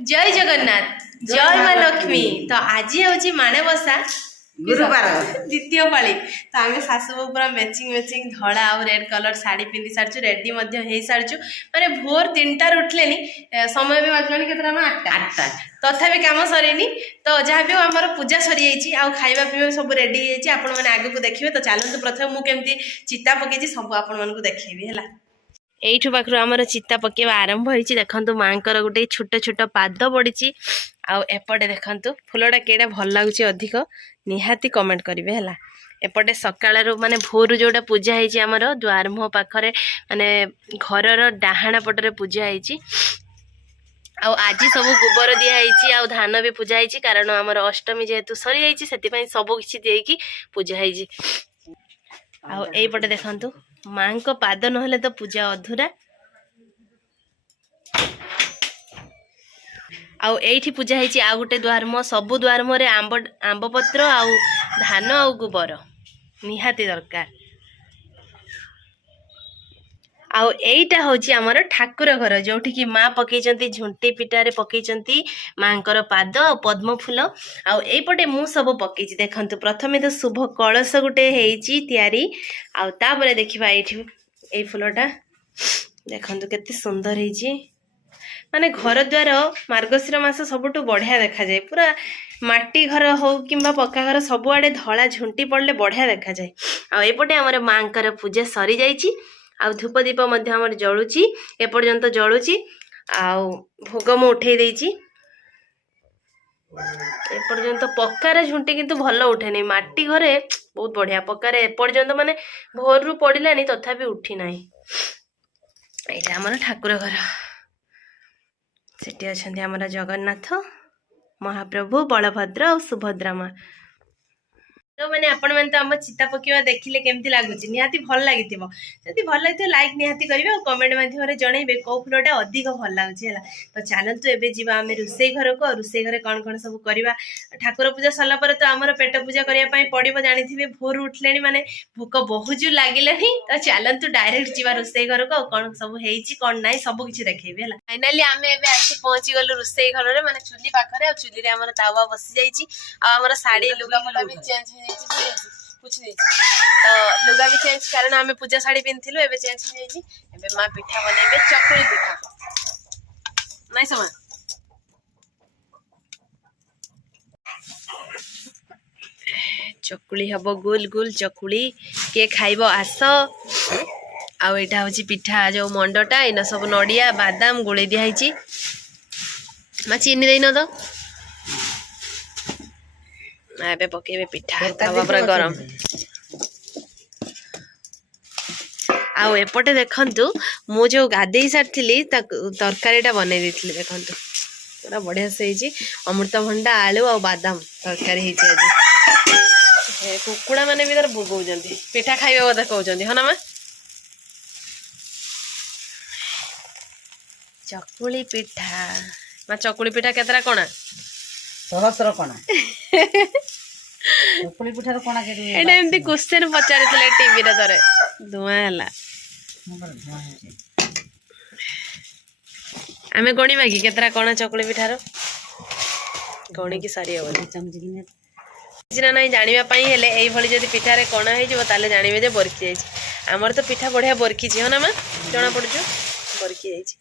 जय जगन्नाथ जय माँ लक्ष्मी। तो आज हूँ माणबसा गुरुवार द्वितीय पाली। तो आम शाशु पूरा मैचिंग मैचिंग धड़ा और रेड कलर शाढ़ी पिंधि सारी रेडी हो सारी माने भोर 3टार उठले समय भी बाजलानी के 8टा तथापि काम सरीनी। तो जहाँ भी आमर पूजा सरी जाइए खाଇବା पीवा सब रेडी आपण मैंने आगे को देखिए। तो चलते प्रथम मुझे चिता पकई सब आपण देखी है। एठू पाखु आमर चिता पकेवा आरंभ होइछि। देखंतु मांकर गोटे छोट छोट पाद पड़िछि। आउ एपटे देखंतु फुलटा केडा भल लागुछि अधिक निहाती कमेंट करिवे हला। एपटे सकाळरो माने भोरु जोटा पूजा होइछि आमर द्वार मुह पाखरे माने घरर डाहाणा पटरे पूजा होइछि। आउ आज सब गोबर दिया होइछि आउ धान भी पूजा होइछि कारण आमर अष्टमी जेहेतु सरी जाइछि सेति पई सब किछि देइकि पूजा होइछि। आउ एई पटे देखंतु मां को पाद नहले तो पूजा अधूरा। आउ एठी पूजा होइछि आ गुटे द्वारम सबु द्वारम रे आंब पत्र आउ धान आउ गोबर निहाती दरकार। आउ एइटा होछि हमर ठाकुर घर जोठी कि मां पकेइचंती झुंटी पिटारे पकेइचंती मांकर पाद पद्म फूल। आउ एई पटे मु सब पकेइछि देखंतु। प्रथमे तो शुभ कलश गुटे हेइछि तयारी। आउ तापरे देखिबा एठी एई फूलटा देखंतु केते सुंदर हेइछि। माने घर द्वार मार्गशीर मास सबुठु बढ़िया देखा जाए। पूरा माटी घर हो किंबा पक्का घर सबुआडे धला झुंटी पड़ले बढ़िया देखा जाए। आ एपटे हमर मांकर पूजा सरी जाइछि। आउ धूप दीप मध्य हमर जळुछि एपर्यंत जळुछि। आउ भोग मु उठेई देइछि एपर्यंत। पक्कार झुंटी किंतु भल उठे नहीं माटी घरे बहुत बढ़िया। पक्कार एपर्यंत माने भोर रु पड़िलानी तथापि उठी नाही। एटा हमर ठाकुर घर सेठी अछंती हमर जगन्नाथ महाप्रभु बलभद्र और सुभद्रा माँ। तो मैंने आपण मैंने तो आम चिता पकेवा देखिले केमती लागुची निहाती भल लागिथिबो। जदि भल लागिथिबो लाइक निहाती करिवे और कमेंट माध्यम जनइबे को फुलटा अधिक भल लागुची हैला। तो चलतु एबे जीवा आमे रुसेई घर को। रुसेई घरे कौन कौन सब करवा ठाकुर पूजा सरला पर तो आमर पेट पूजा करिया पई पड़िबो जानिथिबे। भोर उठलेनी माने भूक बहुत जो लागिलानी। तो चलतु डायरेक्ट जीवा रुसेई घर को कौन सब हेइची कौन नाही सब किछि देखैबे हैला। फाइनली आमे एबे आसी पहुंची गलु रुसेई घर रे माने चुली पाखरे। और चुली रे हमर तावा बसी जाईची आ हमर साड़ी लुगा फटा भी चेंज कुछ नहीं। तो लुगा भी चेंज कारण आमे पूजा साड़ी पिन्थिलु एबे चेंज हो जाईची। एबे मां पिठा बनेबे चकुली पिठा नाइ समा चकुली हबो गोल गोल चकुली के खाइबो आस। आ एटा होची पिठा जो मंडटा एना सब नडिया बादाम गोळे दिया हैची। मा चीनी देइनो तो एबे पकेबे पिठा तावा पूरा गरम। आउ एपटे देखंतु मु जो गाधेई सारथिली तरकारीटा बनै देथिली देखंतु पूरा बढ़िया से ହେଇଛି। अमृतभंडा आलू और बादाम तरकारी ହେଇଛି आज। हे कुकुड़ा माने भी तर भोगौजंती पिठा खाइबे बोधा कहउजंती हो ना मा। चकुली पिठा मा चकुली पिठा केतरा कोना सहस्र कोना चकुली पिठार कोना के एटा एमती क्वेश्चन पचारिथिले टीवी रे तरे धुआं हला। आमे गणिबा कि केतरा कोना चकुली पिठार गणी की सारी हो चिना नहीं जानिबा पई हेले एई भली जदी पिठा रे कोना हे जबो ताले जानिबे जे बरकी जाइछि। हमर तो पिठा बढ़िया बरकी छी हो ना मा जणा पड़जो बरकी जाइछि।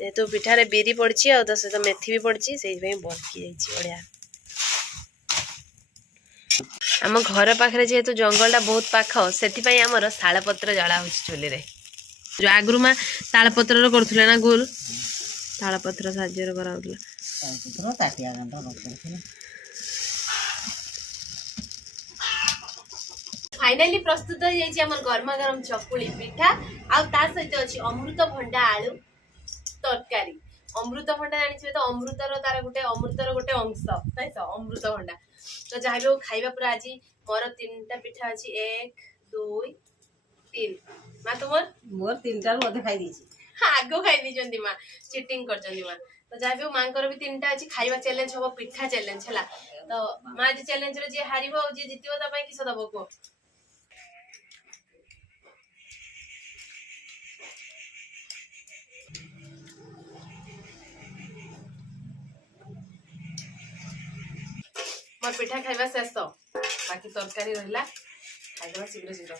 जेतु पिठा रे बिरी पड़छि आ दस तो मेथी भी पड़छि सेहि पई बरकी जाइछि बढ़िया। आम घर पाखे जेहेतु जंगलटा बहुत पाख से आमर शाल पत्र जला हो चुली रे। जो आगु माँ ताल पत्र करुले ना गोल ताल पत्र साज्य कराउला। फाइनली प्रस्तुत हो जाइए आम गरमा गरम चकुली पिठा आ सहित अच्छी अमृतभंडा आलू तरकारी। अमृतभंडा जानी तो अमृतर तार गोटे अमृतर गोटे अंश अमृतभंडा। तो जहाँ भी खाइबा पूरा आज मोर 3टा पिठा अच्छी 1 2 3 माँ तुमर मोर 3टा मधे खाई दीची आगो खाई दीचंती माँ चिटिंग करचंती माँ। तो जहाँ भी मांकर भी 3टा अच्छी खाइबा चैलेंज हम पिठा चैलेंज है। तो माँ आज चैलेंज रे जे हारिबो और जे जितिबो ता पई किस दबो को मोर पिठा खाइबा शेष बाकी तरकारी रहिला खाइदेबा शीघ्र शीघ्र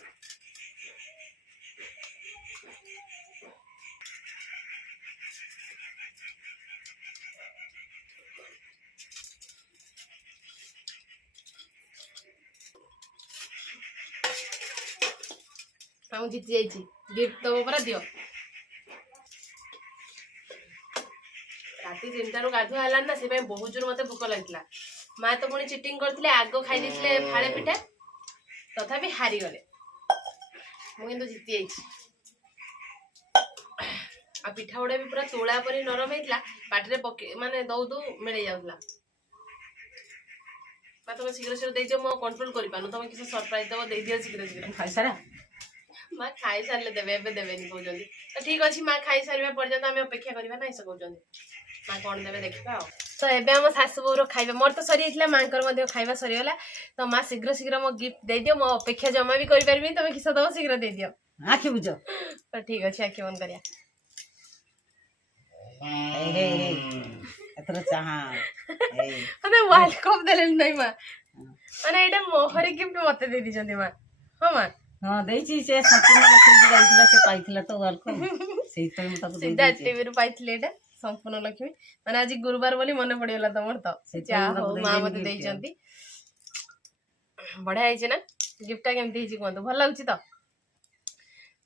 हम जीती जाइए गिफ्ट दब परा दियो राति 3 गाधुआ है ना से बहुत जोर मत भोक लगे माँ तो पुणी चिटिंग करते आग खाई देते फाड़े पिठा तथापि हारी गले मुझे जीती जाइए आ पिठा गुड़ा भी पूरा तोड़ा पर नरम होता पाटे पके माने दौ दौ मिल जाऊला तुम शीघ्र शीघ्र दे दियो मो कंट्रोल कर पानु तुम किसी सरप्राइज दब दे दियो शीघ्र शीघ्र खाई सारा माँ खाई सारे देवे एबे देवेनी कहते तो ठीक अच्छे माँ खाई सारा पर्यंत आम अपेक्षा करवा ना से कहते माँ कौन देवे देखा तो एबे हम सासू बोर खाइबा मोर तो सरी जाइला माँ खाइबा सरीगला तो माँ शीघ्र शीघ्र मो गिफ्ट दे दियो मो अपेक्षा जमा भी कर पारबी तुम किस दब शीघ्र दे दियो आखि बुझ तो ठीक अच्छे आखि बंद करिया एतर चाहा माने वर्ल्ड कप देले नहीं माँ माने एटा मोहर गिफ्ट मते दे दी जंदी माँ हां माँ हां देछि से संपूर्ण लक्ष्मी जाइथिला से पाइथिला तो वेलकम सेहि त हम ताको सीधा टीवी रु पाइथिले एटा संपूर्ण लक्ष्मी माने आज गुरुवार बोली मने पड़ियला तमर तो जा हो माँ मते देई जंदी बढ़िया आइছে ना गिफ्टटा केमती हिची कोंतो भल लागुची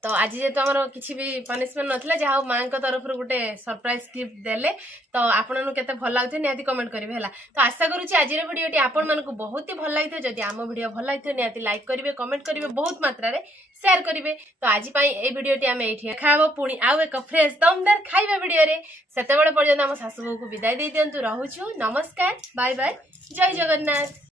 तो आज जेहेतु आमर किसी भी पनिशमेंट नाला जहाँ माँ तरफ गोटे सरप्राइज गिफ्ट देले तो आपन केते भल लागथि निहाती कमेंट करिवे हला तो आशा करूची आज वीडियोटी आपण मानकु बहुत ही भल लागथि जदि आम वीडियो भल लागथि निहाती लाइक करिवे कमेंट करिवे बहुत मात्रा रे शेयर करिवे तो आज पई ए वीडियोटी आमे एठी खाबो पुणी आउ एक फ्रेश दमदार खाइबा वीडियो रे सेतेबेले पर्यंत हम सासू को विदाई दे दियंतु रहूछु नमस्कार बाय बाय जय जगन्नाथ।